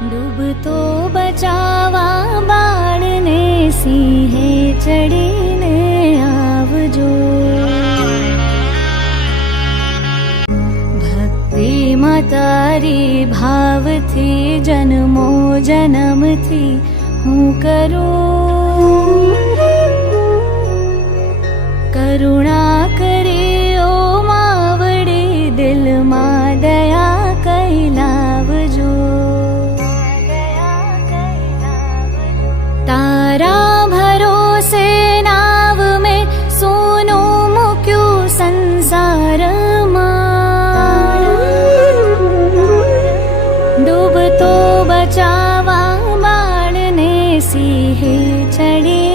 ડૂબતો બચાવા બાળને સિંહે ચડીને આવજો. ભક્તિમાં તારી ભાવથી જન્મો જન્મથી હું કરું. કરુણા કરી ઓ માવડી દિલમાં દયા કઈ લાવજો. તારા ભરોસે નાવ મેં સોનું મૂક્યું સંસારમાં. ડૂબતો બચાવા બાળને સિંહે ચડી